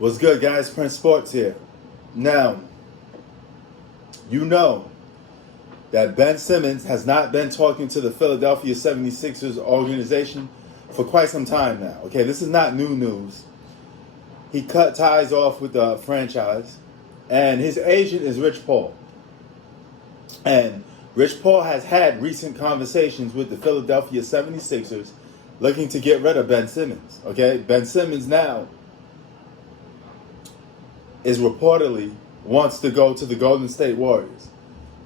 What's good, guys? Prince Sports here. Now, you know that Ben Simmons has not been talking to the Philadelphia 76ers organization for quite some time now. Okay, this is not new news. He cut ties off with the franchise, and his agent is Rich Paul. And Rich Paul has had recent conversations with the Philadelphia 76ers looking to get rid of Ben Simmons. Okay, Ben Simmons now is reportedly wants to go to the Golden State Warriors.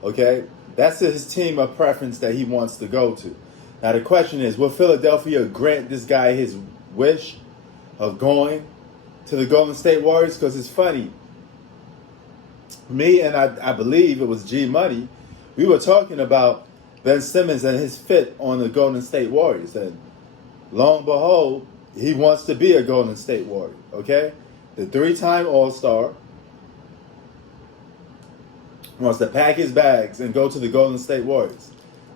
Okay? That's his team of preference that he wants to go to. Now the question is, will Philadelphia grant this guy his wish of going to the Golden State Warriors? Because it's funny. Me and I believe it was G Money, we were talking about Ben Simmons and his fit on the Golden State Warriors. And lo and behold, he wants to be a Golden State Warrior. Okay? The three-time All-Star wants to pack his bags and go to the Golden State Warriors.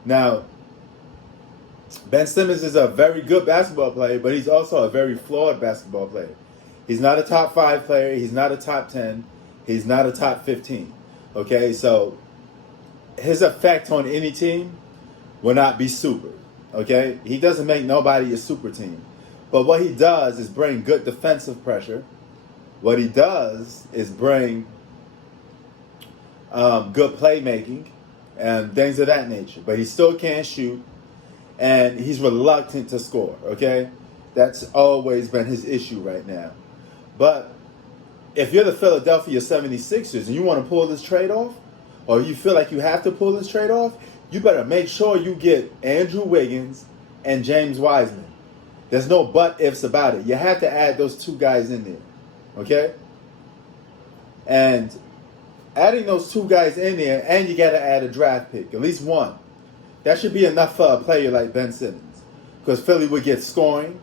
Now, Ben Simmons is a very good basketball player, but he's also a very flawed basketball player. He's not a top 5 player. He's not a top 10. He's not a top 15. Okay, so his effect on any team will not be super. Okay, he doesn't make nobody a super team. But what he does is bring good defensive pressure. What he does is bring good playmaking and things of that nature. But he still can't shoot, and he's reluctant to score, okay? That's always been his issue right now. But if you're the Philadelphia 76ers and you want to pull this trade off, or you feel like you have to pull this trade off, you better make sure you get Andrew Wiggins and James Wiseman. There's no but-ifs about it. You have to add those two guys in there. Okay? And adding those two guys in there, and you got to add a draft pick, at least one. That should be enough for a player like Ben Simmons. Because Philly would get scoring,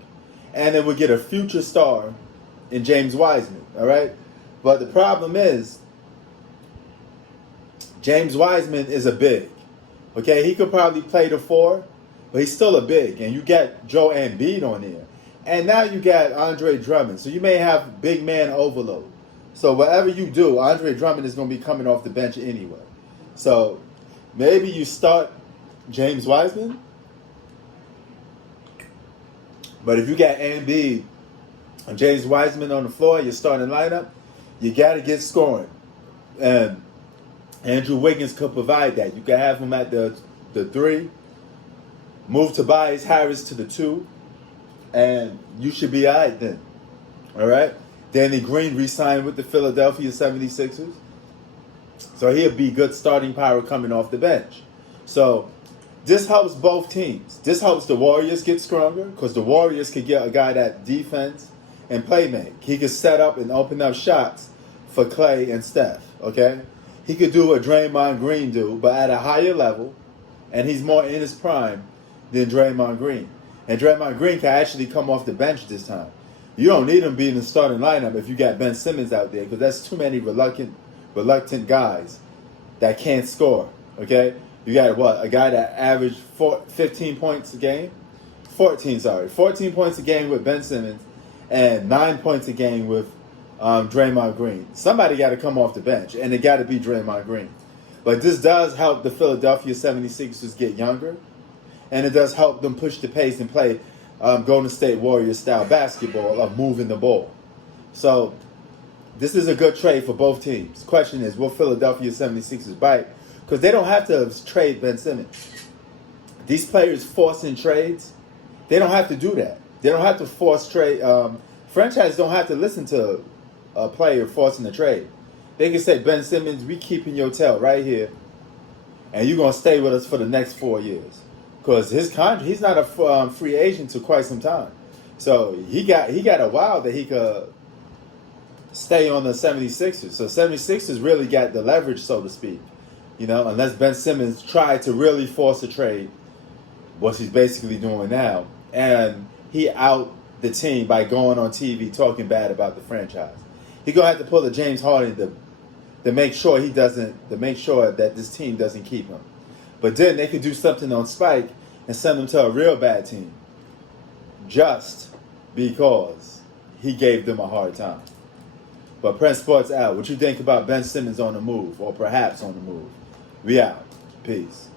and it would get a future star in James Wiseman. All right? But the problem is, James Wiseman is a big. Okay? He could probably play the 4, but he's still a big. And you got Joe Embiid on there. And now you got Andre Drummond. So you may have big man overload. So whatever you do, Andre Drummond is going to be coming off the bench anyway. So maybe you start James Wiseman. But if you got Embiid and James Wiseman on the floor, your starting lineup, you got to get scoring. And Andrew Wiggins could provide that. You can have him at the 3. Move Tobias Harris to the 2. And you should be all right then. All right? Danny Green re-signed with the Philadelphia 76ers. So he'll be good starting power coming off the bench. So this helps both teams. This helps the Warriors get stronger because the Warriors could get a guy that defense and play make. He could set up and open up shots for Clay and Steph. Okay? He could do what Draymond Green do, but at a higher level. And he's more in his prime than Draymond Green. And Draymond Green can actually come off the bench this time. You don't need him being in the starting lineup if you got Ben Simmons out there because that's too many reluctant guys that can't score. Okay? You got what? A guy that averaged 15 points a game? 14 points a game with Ben Simmons and 9 points a game with Draymond Green. Somebody got to come off the bench, and it got to be Draymond Green. But this does help the Philadelphia 76ers get younger. And it does help them push the pace and play Golden State Warriors style basketball of moving the ball. So this is a good trade for both teams. Question is, will Philadelphia 76ers bite? Because they don't have to trade Ben Simmons. These players forcing trades, they don't have to do that. They don't have to force trade. Franchises don't have to listen to a player forcing a trade. They can say, Ben Simmons, we keeping your tail right here, and you're going to stay with us for the next 4 years. Because his contract, he's not a free agent to quite some time. So he got a while that he could stay on the 76ers. So 76ers really got the leverage, so to speak. You know, unless Ben Simmons tried to really force a trade, what he's basically doing now. And he out the team by going on TV talking bad about the franchise. He's going to have to pull a James Harden to make sure that this team doesn't keep him. But then they could do something on Spike and send him to a real bad team just because he gave them a hard time. But Prince Sports out. What you think about Ben Simmons on the move, or perhaps on the move? We out. Peace.